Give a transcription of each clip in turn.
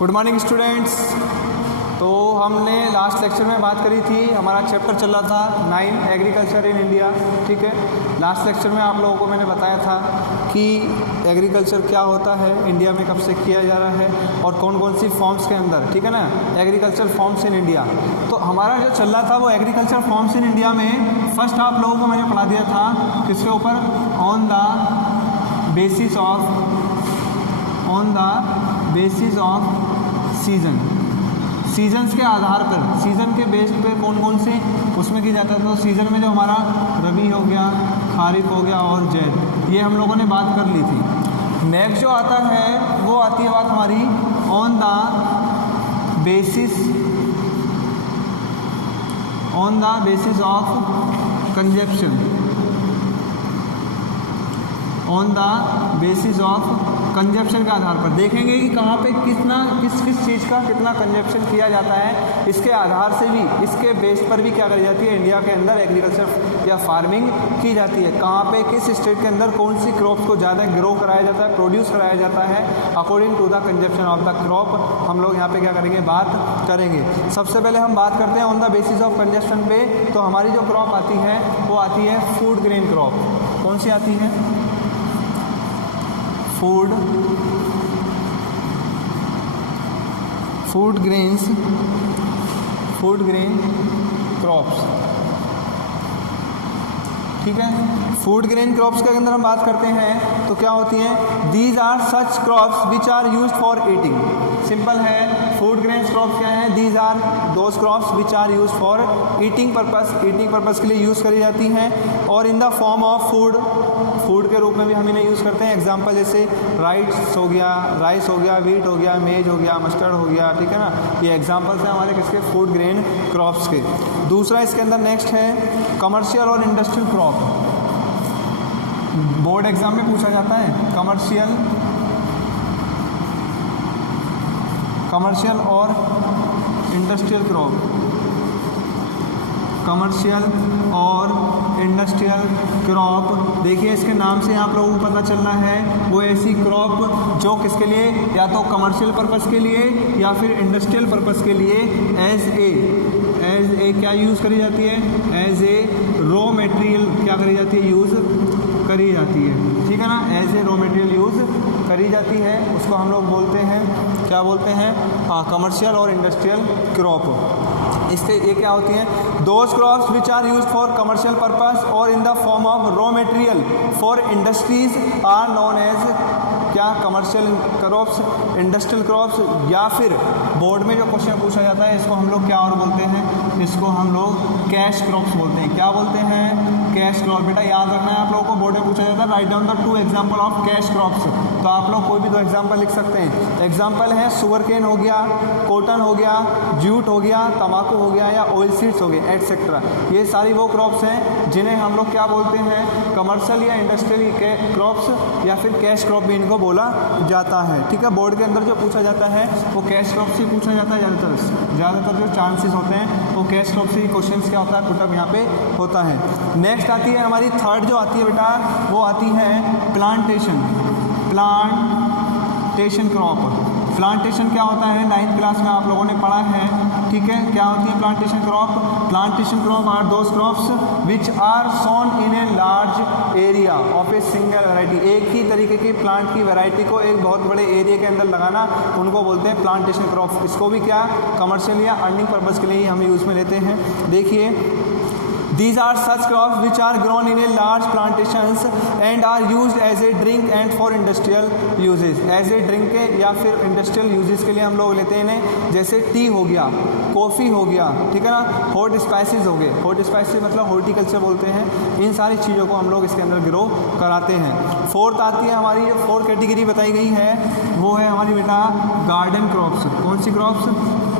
Good morning students. तो हमने last lecture में बात करी थी, हमारा चैप्टर चल रहा था 9 एग्रीकल्चर इन इंडिया। ठीक है, लास्ट लेक्चर में आप लोगों को मैंने बताया था कि एग्रीकल्चर क्या होता है, इंडिया में कब से किया जा रहा है और कौन कौन सी फॉर्म्स के अंदर, ठीक है ना, एग्रीकल्चर फॉर्म्स इन इंडिया। तो हमारा जो चल रहा था वो एग्रीकल्चर फॉर्म्स इन इंडिया में फर्स्ट आप लोगों को मैंने पढ़ा दिया था किसके ऊपर, on the basis of seasons के आधार पर, सीज़न के बेस पे कौन कौन से उसमें की जाता है। तो सीज़न में जो हमारा रबी हो गया, खारिफ हो गया और जैद, ये हम लोगों ने बात कर ली थी। नेक्स्ट जो आता है वो आती है बात हमारी on the basis of consumption, on the basis of consumption के आधार पर देखेंगे कि कहाँ पे किस चीज़ का कितना कंजप्शन किया जाता है। इसके आधार से भी, इसके बेस पर भी क्या करी जाती है, इंडिया के अंदर एग्रीकल्चर या फार्मिंग की जाती है। कहाँ पे किस स्टेट के अंदर कौन सी क्रॉप्स को ज़्यादा ग्रो कराया जाता है, प्रोड्यूस कराया जाता है according to the consumption of the crop. हम लोग यहाँ पे क्या करेंगे, बात करेंगे। सबसे पहले हम बात करते हैं on the basis of consumption पे। तो हमारी जो क्रॉप आती है वो आती है फूड ग्रेन क्रॉप। कौन सी आती है, फूड ग्रेन क्रॉप्स। ठीक है, फूड ग्रेन क्रॉप्स के अंदर हम बात करते हैं तो क्या होती हैं, these are such crops which are used for eating. Simple है, फूड ग्रेन क्रॉप्स क्या हैं, these are those crops which are used for eating purpose के लिए यूज़ करी जाती हैं और in the form of food के रूप में भी हम इन्हें यूज़ करते हैं। एग्जांपल जैसे राइस हो गया, वीट हो गया, मेज हो गया, मस्टर्ड हो गया, ठीक है ना, ये एग्जांपल्स हैं हमारे किसके, फूड ग्रेन क्रॉप्स के। दूसरा इसके अंदर नेक्स्ट है कमर्शियल और इंडस्ट्रियल क्रॉप। बोर्ड एग्जाम में पूछा जाता है कमर्शियल और इंडस्ट्रियल क्रॉप, कमर्शियल और इंडस्ट्रियल क्रॉप। देखिए इसके नाम से आप लोगों को पता चलना है वो ऐसी क्रॉप जो किसके लिए, या तो कमर्शियल पर्पस के लिए या फिर इंडस्ट्रियल पर्पस के लिए एज ए क्या यूज़ करी जाती है, एज ए रॉ मटेरियल क्या करी जाती है, यूज़ करी जाती है। ठीक है ना, as a raw material use करी जाती है, उसको हम लोग बोलते हैं, क्या बोलते हैं, कमर्शियल और इंडस्ट्रियल क्रॉप। इससे ये क्या होती हैं, those crops which are used for commercial purpose और in the form of raw material for industries are known as क्या, कमर्शियल क्रॉप्स, इंडस्ट्रियल क्रॉप्स। या फिर बोर्ड में जो क्वेश्चन पूछा जाता है इसको हम लोग क्या और बोलते हैं, इसको हम लोग कैश क्रॉप्स बोलते हैं। क्या बोलते हैं, कैश क्रॉप। बेटा याद रखना है आप लोगों को, बोर्ड में पूछा जाता है write down the 2 example of cash crops. तो आप लोग कोई भी 2 एग्जाम्पल लिख सकते हैं। एग्जाम्पल है शुगर केन हो गया, कॉटन हो गया, जूट हो गया, तंबाकू हो गया या ऑयल सीड्स हो गए एटसेट्रा। ये सारी वो क्रॉप्स हैं जिन्हें हम लोग क्या बोलते हैं, कमर्शियल या इंडस्ट्रियल क्रॉप्स या फिर कैश क्रॉप भी इनको बोला जाता है। ठीक है, बोर्ड के अंदर जो पूछा जाता है वो कैश क्रॉप से पूछा जाता है। ज़्यादातर जो चांसेस होते हैं वो कैश क्रॉप से ही क्वेश्चन क्या होता है, पुटअप यहाँ पे होता है। नेक्स्ट आती है हमारी थर्ड जो आती है बेटा, वो आती है प्लांटेशन क्रॉप। प्लांटेशन क्या होता है, 9th क्लास में आप लोगों ने पढ़ा है। ठीक है, क्या होती है plantation crop, plantation crop are those crops which are sown in a large area of a single variety. एक ही तरीके की प्लांट की वैरायटी को एक बहुत बड़े एरिया के अंदर लगाना, उनको बोलते हैं प्लांटेशन क्रॉप। इसको भी क्या, कमर्शियल या अर्निंग पर्पज़ के लिए ही हम यूज़ में लेते हैं। देखिए, these are such crops which are grown in a large plantations and are used as a drink and for industrial uses। as a drink के या फिर इंडस्ट्रियल यूजेस के लिए हम लोग लेते हैं इन्हें, जैसे टी हो गया, कॉफ़ी हो गया, ठीक है ना, हॉट स्पाइसेस हो गए। हॉट स्पाइसेस मतलब हॉर्टिकल्चर बोलते हैं। इन सारी चीज़ों को हम लोग इसके अंदर ग्रो कराते हैं। फोर्थ आती है हमारी, 4 कैटेगरी बताई गई है, वो है हमारी बेटा गार्डन क्रॉप्स। कौन सी क्रॉप्स,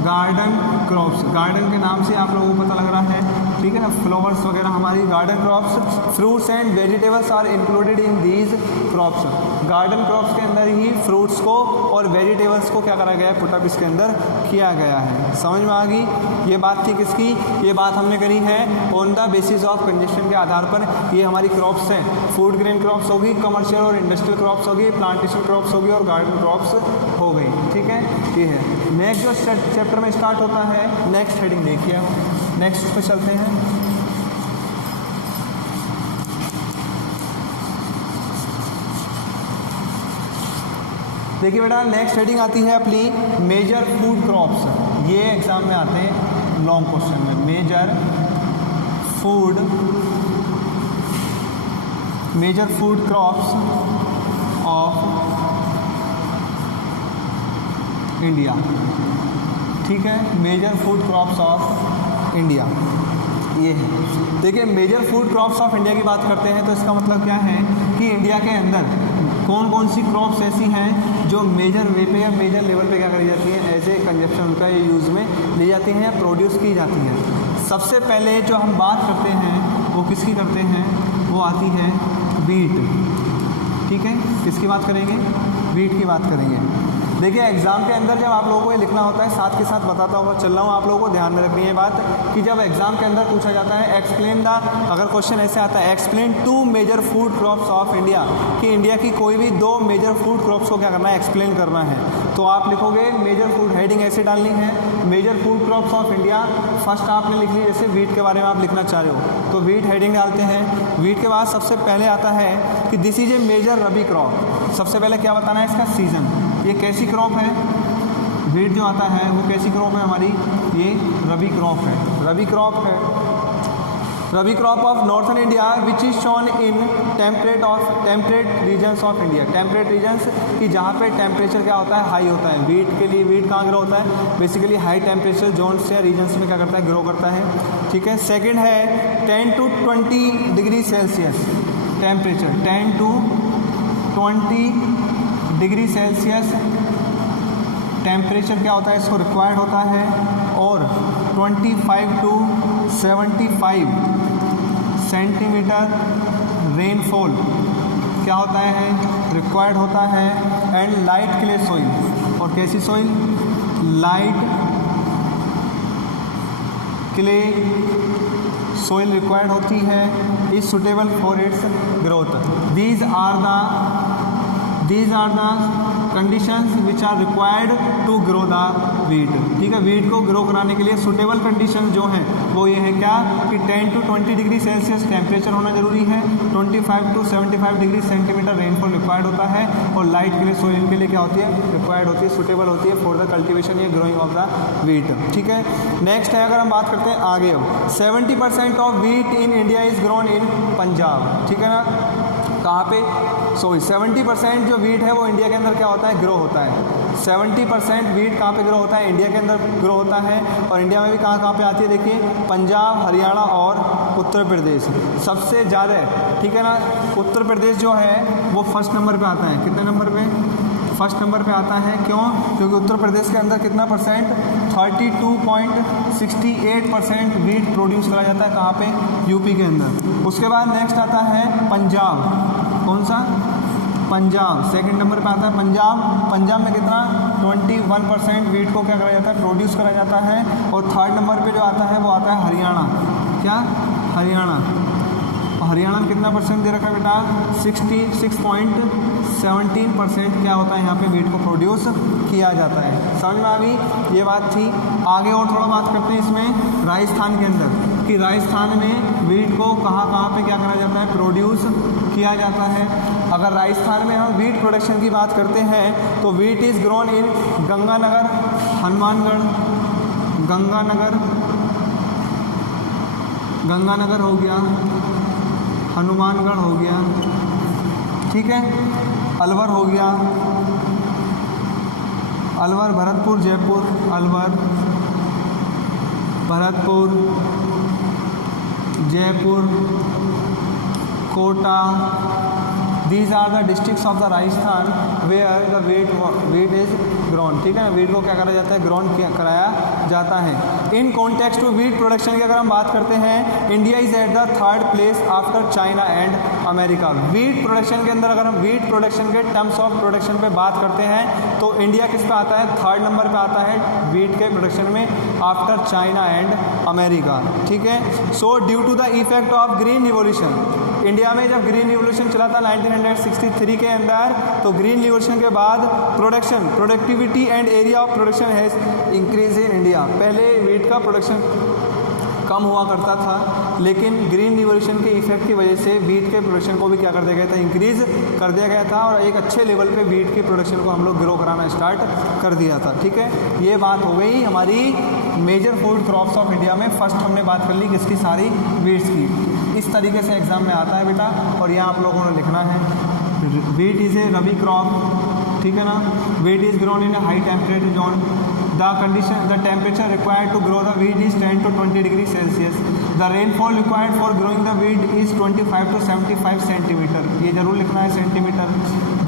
गार्डन क्रॉप्स। गार्डन के नाम से आप लोगों को पता लग रहा है, ठीक है ना, फ्लावर्स वगैरह हमारी garden crops. Fruits and vegetables are included in these crops. Garden crops के अंदर ही फ्रूट्स को और वेजिटेबल्स को क्या करा गया है, पुटअप इसके अंदर किया गया है। समझ में आ गई? ये बात थी किसकी? ये बात हमने करी है on the basis of congestion के आधार पर। ये हमारी क्रॉप्स हैं, फूड ग्रेन क्रॉप्स होगी, कमर्शियल और इंडस्ट्रियल क्रॉप्स होगी, प्लांटेशन क्रॉप्स होगी और गार्डन क्रॉप्स हो गई। ठीक है, ये है। नेक्स्ट जो चैप्टर में स्टार्ट होता है, नेक्स्ट हेडिंग देखिए, नेक्स्ट पे चलते हैं। देखिए बेटा, नेक्स्ट हेडिंग आती है अपनी मेजर फूड क्रॉप्स। ये एग्जाम में आते हैं लॉन्ग क्वेश्चन में। Major food crops of India. ठीक है, major food crops of India ये है। देखिए, major food crops of India की बात करते हैं तो इसका मतलब क्या है कि इंडिया के अंदर कौन कौन सी क्रॉप्स ऐसी हैं जो मेजर वे पे या मेजर लेवल पे क्या करी जाती हैं, एज ए कंजप्शन उनका यूज़ में ली जाती हैं या प्रोड्यूस की जाती है। सबसे पहले जो हम बात करते हैं वो किसकी करते हैं, वो आती है वीट। ठीक है, किसकी बात करेंगे? वीट की बात करेंगे। देखिए, एग्ज़ाम के अंदर जब आप लोगों को ये लिखना होता है, साथ के साथ बताता हुआ चल रहा हूँ, आप लोगों को ध्यान में रखनी है बात कि जब एग्ज़ाम के अंदर पूछा जाता है एक्सप्लेन द, अगर क्वेश्चन ऐसे आता है explain 2 major food crops of India, कि इंडिया की कोई भी 2 मेजर फूड क्रॉप्स को क्या करना है, एक्सप्लेन करना है, तो आप लिखोगे मेजर फूड, हेडिंग ऐसे डालनी है major food crops of India. First आपने लिख ली, जैसे वीट के बारे में आप लिखना चाह रहे हो तो वीट हेडिंग डालते हैं। वीट के बाद सबसे पहले आता है कि this is a major rabi crop. सबसे पहले क्या बताना है, इसका सीज़न, ये कैसी क्रॉप है, वीट जो आता है वो कैसी क्रॉप है हमारी, ये रबी क्रॉप है। रबी क्रॉप है, rabi crop of northern India which is shown in temperate regions of India. Temperate regions कि जहाँ पे टेम्परेचर क्या होता है, हाई होता है। वीट के लिए, वीट कहाँ ग्रो होता है, बेसिकली हाई टेम्परेचर जोन्स या रीजन्स में क्या करता है, ग्रो करता है। ठीक है, सेकेंड है 10 to 20 degree Celsius temperature, 10 to 20 degree Celsius temperature क्या होता है, इसको रिक्वायर्ड होता है। और 25 to 75 सेंटीमीटर रेनफॉल क्या होता है, रिक्वायर्ड होता है। एंड लाइट क्ले सोइल, और कैसी soil, light clay soil required होती है, is suitable for its growth. These are the conditions which are required to grow the wheat. ठीक है, वीट को ग्रो कराने के लिए सुटेबल कंडीशन जो हैं वो ये है क्या, कि 10 to 20 डिग्री सेल्सियस टेम्परेचर होना जरूरी है, 25 to 75 degree centimetre rainfall required होता है, और लाइट के लिए सोइल के लिए क्या होती है, रिक्वायर्ड होती है, सुटेबल होती है फॉर द कल्टिवेशन या ग्रोइंग ऑफ द वीट। ठीक है, नेक्स्ट है, अगर हम बात करते हैं आगे, अब 70% of wheat in India is grown in Punjab. ठीक है ना, कहाँ पे, 70% जो वीट है वो इंडिया के अंदर क्या होता है, ग्रो होता है। 70% वीट कहाँ पे ग्रो होता है, इंडिया के अंदर ग्रो होता है। और इंडिया में भी कहाँ पे आती है, देखिए पंजाब, हरियाणा और उत्तर प्रदेश सबसे ज़्यादा है। ठीक है ना, उत्तर प्रदेश जो है वो फर्स्ट नंबर पे आता है। कितने नंबर पे, फर्स्ट नंबर पे आता है। क्यों, क्योंकि उत्तर प्रदेश के अंदर कितना परसेंट, 32.68% वीट प्रोड्यूस करा जाता है। कहाँ पे, यूपी के अंदर। उसके बाद नेक्स्ट आता है पंजाब, कौन सा, पंजाब सेकंड नंबर पे आता है पंजाब। पंजाब में कितना, 21% वीट को क्या करा जाता है, प्रोड्यूस करा जाता है। और थर्ड नंबर पे जो आता है वो आता है हरियाणा। क्या, हरियाणा। हरियाणा में कितना परसेंट दे रखा है बेटा, 66.17% क्या होता है यहाँ पे वीट को प्रोड्यूस किया जाता है। समझ में आ गई, ये बात थी। आगे और थोड़ा बात करते हैं इसमें राजस्थान के अंदर, कि राजस्थान में वीट को कहाँ पे क्या करा जाता है, प्रोड्यूस किया जाता है। अगर राजस्थान में हम वीट प्रोडक्शन की बात करते हैं तो wheat is grown in Ganganagar, Hanumangarh, Ganganagar हो गया, हनुमानगढ़ हो गया, ठीक है, अलवर हो गया, Alwar, Bharatpur, Jaipur, Alwar, Bharatpur, Jaipur, Kota, these are the districts of the Rajasthan where the wheat is grown. ठीक है ना, वीट को क्या करा जाता है, ग्रोन कराया जाता है। In context to wheat production की अगर हम बात करते हैं, India is at the 3rd place after China and America. Wheat production के अंदर अगर हम वीट प्रोडक्शन के टर्म्स ऑफ प्रोडक्शन पे बात करते हैं तो इंडिया किस पे आता है, 3rd नंबर पे आता है वीट के प्रोडक्शन में आफ्टर चाइना एंड अमेरिका। ठीक है, so due to the effect of green revolution, India में जब ग्रीन रिवॉल्यूशन चला था 1963 के अंदर, तो ग्रीन रिवॉल्यूशन के बाद productivity and area of production has increase in India. पहले वीट का प्रोडक्शन कम हुआ करता था, लेकिन ग्रीन रिवॉल्यूशन के इफेक्ट की वजह से वीट के प्रोडक्शन को भी क्या कर दिया गया था, इंक्रीज़ कर दिया गया था और एक अच्छे लेवल पे वीट की प्रोडक्शन को हम लोग ग्रो कराना स्टार्ट कर दिया था। ठीक है, ये बात हो गई हमारी major food crops of India में। फर्स्ट हमने बात कर ली किसकी, सारी वीट्स की। इस तरीके से एग्जाम में आता है बेटा, और यहाँ आप लोगों ने लिखना है wheat is a rabi crop. ठीक है ना, wheat is grown in high temperature zone. The temperature required to grow the wheat is 10 to 20 degrees Celsius. The rainfall required for growing the wheat is 25 to 75 centimetre. ये जरूर लिखना है centimetre.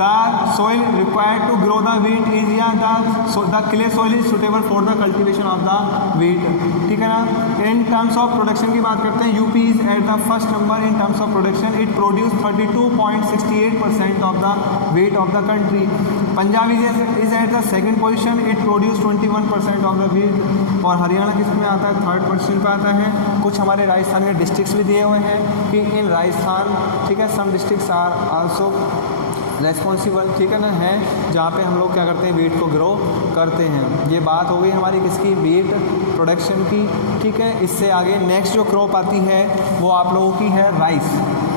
The soil required to grow the wheat is the clay soil is suitable for the cultivation of the wheat। ठीक है ना। In terms of production की बात करते हैं, UP is at the first number in terms of production. It produced 32.68% of the wheat of the country. Punjab is at the second position. It produced 21% of the wheat। और हरियाणा किस में आता है, 3rd position पे आता है। कुछ हमारे राजस्थान के डिस्ट्रिक्ट्स भी दिए हुए हैं कि इन राजस्थान, ठीक है, सम डिस्ट्रिक्ट्स आर आल्सो रेस्पॉन्सिबल, ठीक है ना, है जहाँ पे हम लोग क्या करते हैं, वीट को ग्रो करते हैं। ये बात हो गई हमारी किसकी, वीट प्रोडक्शन की। ठीक है, इससे आगे नेक्स्ट जो क्रॉप आती है वो आप लोगों की है राइस।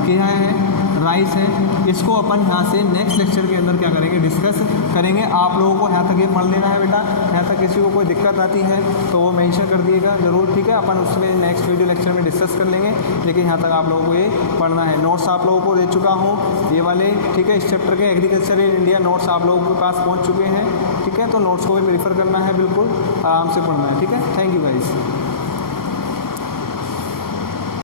क्या है, राइस है। इसको अपन यहाँ से नेक्स्ट लेक्चर के अंदर क्या करेंगे, डिस्कस करेंगे। आप लोगों को यहाँ तक ये पढ़ लेना है बेटा। यहाँ तक किसी को कोई दिक्कत आती है तो वो मेंशन कर दिएगा ज़रूर। ठीक है, अपन उसमें नेक्स्ट वीडियो लेक्चर में डिस्कस कर लेंगे, लेकिन यहाँ तक आप लोगों को ये पढ़ना है। नोट्स आप लोगों को दे चुका हूँ ये वाले। ठीक है, इस चैप्टर के एग्रीकल्चर इन इंडिया नोट्स आप लोगों के पास पहुँच चुके हैं। ठीक है, तो नोट्स को भी प्रीफर करना है, बिल्कुल आराम से पढ़ना है। ठीक है, थैंक यू गाइस।